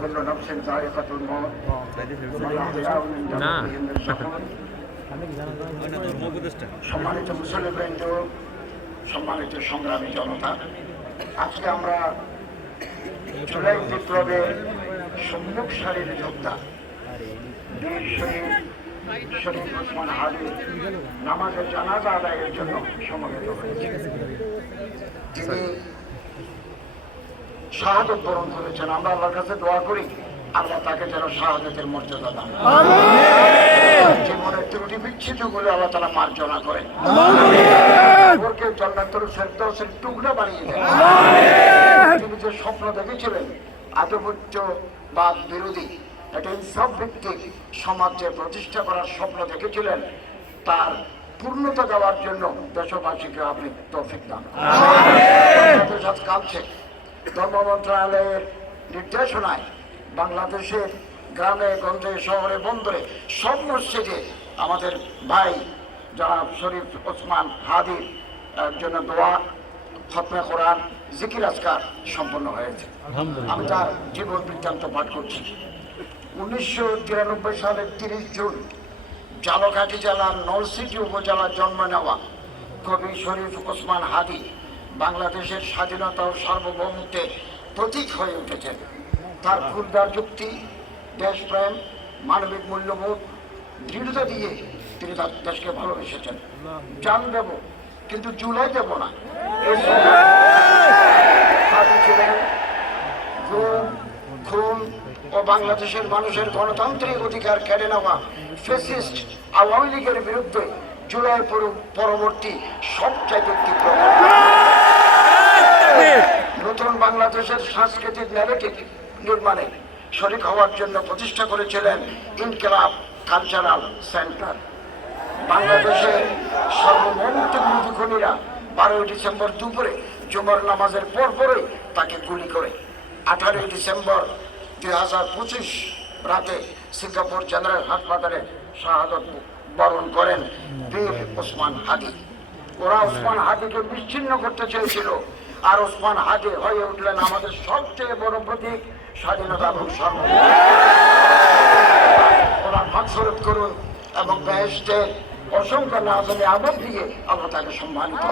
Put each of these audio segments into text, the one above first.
كل نفس ذائقة الموت না। সম্মানিত মুসলিমবৃন্দ সম্মানিত সংগ্রামী জনতা আজকে আমরা জুলাই বিপ্লবের সম্মুখ সারির যোদ্ধা বীর শহীদ শহীদ ওসমান হাজি নামাজের জানাজা আদায়ের জন্য সমবেত হয়েছে তিনি শাহাদত বরণ করেছেন। আমরা আল্লাহর কাছে দোয়া করি আল্লাহ তাকে যেন শাহাদতের মর্যাদা দান জীবনের ত্রুটি বিচ্ছিন্ন বলে আল্লাহ তারা মার্জনা করেন। ওকে জন্নাতুল ফেরদৌসের টুকরা বানিয়ে দেন। তিনি যে স্বপ্ন দেখেছিলেন আধিপত্য বা বিরোধী একটা ইনসাফ ভিত্তিক সমাজে প্রতিষ্ঠা করার স্বপ্ন দেখেছিলেন তার পূর্ণতা দেওয়ার জন্য দেশবাসীকে আপনি তৌফিক দান কাঁদছে। ধর্ম মন্ত্রণালয়ের নির্দেশনায় বাংলাদেশের গ্রামে গঞ্জে শহরে বন্দরে সব মসজিদে আমাদের ভাই জনাব শরীফ ওসমান হাদির জন্য দোয়া খতমে কোরআন জিকির আজকার সম্পন্ন হয়েছে। আমি তার জীবন বৃত্তান্ত পাঠ করছি। উনিশশো তিরানব্বই সালের তিরিশ জুন জালকাঠি জেলার নলসিটি উপজেলার জন্ম নেওয়া কবি শরীফ ওসমান হাদি বাংলাদেশের স্বাধীনতা ও সার্বভৌমত্বের প্রতীক হয়ে উঠেছেন। তার ক্ষুদ্র যুক্তি, দেশপ্রেম, মানবিক মূল্যবোধ দৃঢ়তা দিয়ে তিনি তার দেশকে ভালোবেসেছেন। জান দেব, কিন্তু জুলাই দেব না। ও বাংলাদেশের মানুষের গণতান্ত্রিক অধিকার কেড়ে নেওয়া ফেসিস্ট আওয়ামী লীগের বিরুদ্ধে জুলাই পরবর্তী সবচাইতে তীব্র। নতুন বাংলাদেশের সাংস্কৃতিক ন্যারেটিভ নির্মাণে শরিক হওয়ার জন্য প্রতিষ্ঠা করেছিলেন ইনকেলাব কালচারাল সেন্টার বাংলাদেশের সর্বমন্ত বিরোধী খুনিরা বারোই ডিসেম্বর দুপুরে জুমার নামাজের পর পরই তাকে গুলি করে। আঠারোই ডিসেম্বর দুই হাজার পঁচিশ রাতে সিঙ্গাপুর জেনারেল হাসপাতালে শাহাদত বরণ করেন বীর ওসমান হাদি। ওরা ওসমান হাদিকে বিচ্ছিন্ন করতে চেয়েছিল আর ওসমান হাজির হয়ে উঠলেন আমাদের সবচেয়ে বড় প্রতীক, স্বাধীনতা এবং ওরা করুন এবং অসংখ্য অসংখ্য নাজনে আবার দিয়ে আল্লাহ তাকে সম্মানিত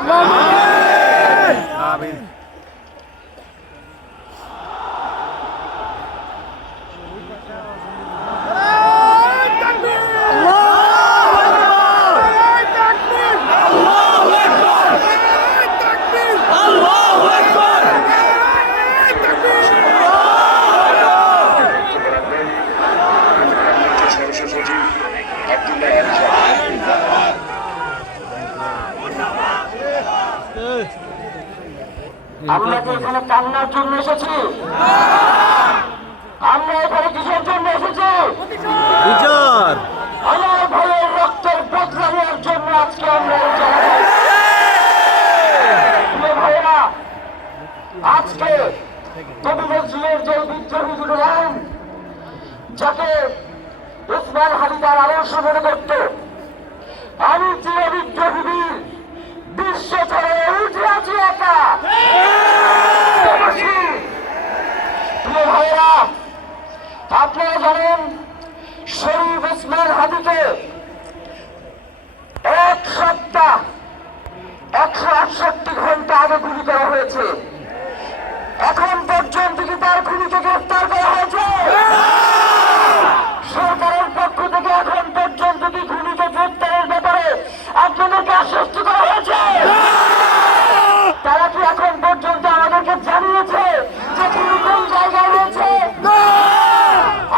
আমরা কি এখানে কান্নার জন্য এসেছি? আমরা এখানে কিসের জন্য এসেছি? বিচার। আমার ভাইয়ের রক্তের বদলা নেওয়ার জন্য আজকে আমরা ভাইয়েরা আজকে কবি নজরুলের যে বিদ্রোহী দুটো লাইন যাকে উসমান হাবিদার আদর্শ মনে করত আমি চির বিদ্রোহী বিশ্ব একা। ঘণ্টা হয়েছে। এখন পর্যন্ত কি তার খুনিকে গ্রেফতার করা হয়েছে সরকারের পক্ষ থেকে এখন পর্যন্ত কি খুনিকে গ্রেফতারের ব্যাপারে আপনাদেরকে আশ্বস্ত করা হয়েছে তারা কি এখন পর্যন্ত আমাদেরকে জানিয়েছে যে খুনি কোন জায়গায় রয়েছে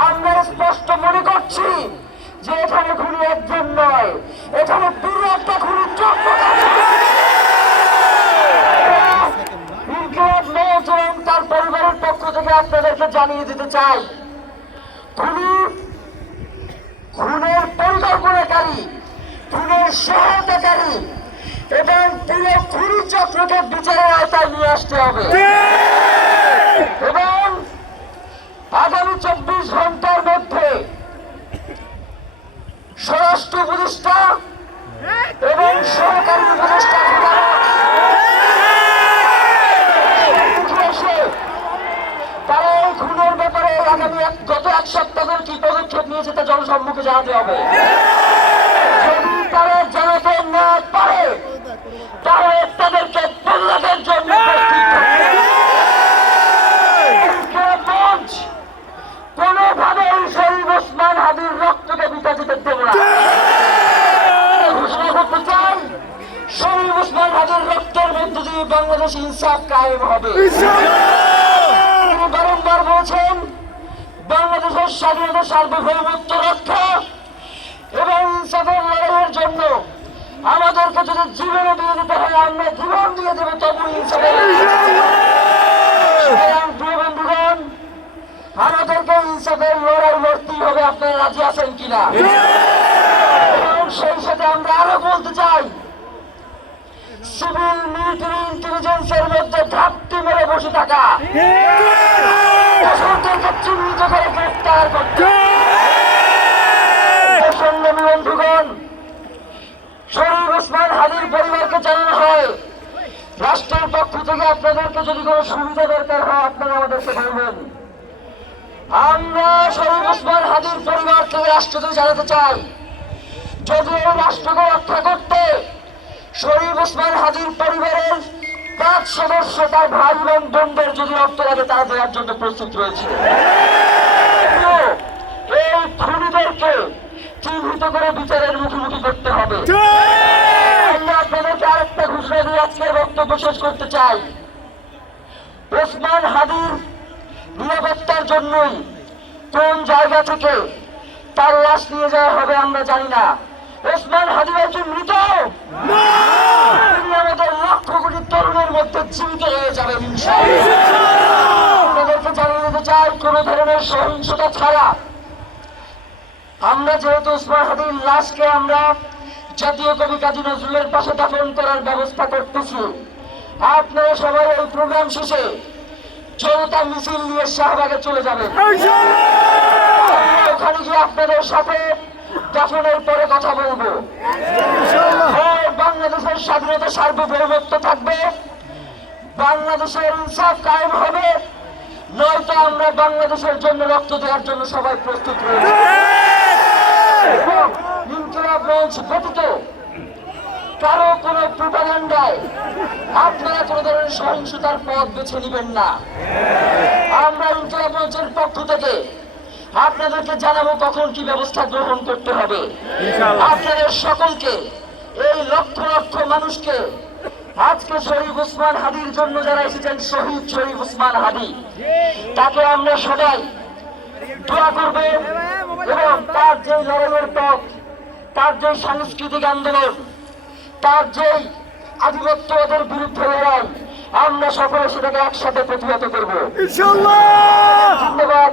আমরা স্পষ্ট মনে করছি যে এখানে খুনি একজন নয় এখানে পুরো একটা এবং তার পরিবারের পক্ষ থেকে আপনাদেরকে জানিয়ে দিতে চাই খুনি খুনের পরিকল্পনাকারী খুনের সহায়তাকারী এবং পুরো খুনি চক্রকে বিচারের আওতায় নিয়ে আসতে হবে। এবং আগামী স্বরাষ্ট্র উপদেষ্টা এবং সরকারি উপদেষ্টা ব্যাপারে গত এক সপ্তাহ কি পদক্ষেপ নিয়েছে তা জনসম্মুখে জানাতে হবে। বাংলাদেশ ইনসাফ কায়েম হবে। তিনি বারংবার বলছেন, বাংলাদেশের স্বাধীনতা, সার্বভৌমত্ব রক্ষা এবং ইনসাফের লড়াইয়ের জন্য আমাদেরকে যদি জীবনে দিয়ে দিতে হয়, আমরা জীবন দিয়ে দেবো তবু ইনসাফের আমাদেরকে ইনসাফের লড়াই লড়তেই হবে। আপনারা রাজি আছেন কিনা? এবং সেই সাথে আমরা আরও বলতে চাই রাষ্ট্রের পক্ষ থেকে আপনাদেরকে যদি কোনো সুবিধা দরকার হয়, আপনারা আমাদেরকে বলবেন। আমরা শরীফ ওসমান হাদির পরিবার থেকে রাষ্ট্রকে জানাতে চাই। যদি এই রাষ্ট্রকে রক্ষা করতে শরীফ ওসমান হাদির পরিবারের পাঁচ সদস্য তার ভাই এবং বোনদের যদি রক্ত লাগে তারা দেওয়ার জন্য প্রস্তুত রয়েছে। এই খুনিদেরকে চিহ্নিত করে বিচারের মুখোমুখি করতে হবে। আমরা আপনাদেরকে আরেকটা ঘোষণা দিয়ে আজকের বক্তব্য শেষ করতে চাই। ওসমান হাদির নিরাপত্তার জন্যই কোন জায়গা থেকে তার লাশ নিয়ে যাওয়া হবে আমরা জানি না। ওসমান হাদির একজন মৃত। তিনি আমাদের লক্ষ কোটি তরুণের মধ্যে জীবিত হয়ে যাবেন ইনশাআল্লাহ। আপনাদেরকে জানিয়ে দিতে চাই কোন ধরনের সহিংসতা ছাড়া আমরা যেহেতু ওসমান হাদির লাশকে আমরা জাতীয় কবি কাজী নজরুলের পাশে দাফন করার ব্যবস্থা করতেছি। আপনারা সবাই এই প্রোগ্রাম শেষে জনতা মিছিল নিয়ে শাহবাগে চলে যাবেন। ওখানে গিয়ে আপনাদের সাথে দাফনের পরে কথা বলব। বাংলাদেশের স্বাধীনতা সার্বভৌমত্ব থাকবে। বাংলাদেশের ইনসাফ কায়েম হবে। নয়তো আমরা বাংলাদেশের জন্য রক্ত দেওয়ার জন্য সবাই প্রস্তুত রয়েছে। ইনকিলাব কারও কোনো প্রোপাগান্ডায় আপনারা কোনো ধরনের সহিংসতার পথ বেছে নেবেন না। আমরা ইনকিলাব মঞ্চের পক্ষ থেকে আপনাদেরকে জানাব কখন কি ব্যবস্থা গ্রহণ করতে হবে। আপনাদের সকলকে এই লক্ষ লক্ষ মানুষকে আজকে শরীফ উসমান হাদির জন্য যারা এসেছেন শহীদ শরীফ উসমান হাদি তাকে আমরা সবাই দোয়া করবে এবং তার যে লড়াইয়ের পথ তার যে সাংস্কৃতিক আন্দোলন তার যেই আধিপত্যবাদের বিরুদ্ধে লড়াই আমরা সকলে সেটাকে একসাথে প্রতিহত করব। জিন্দাবাদ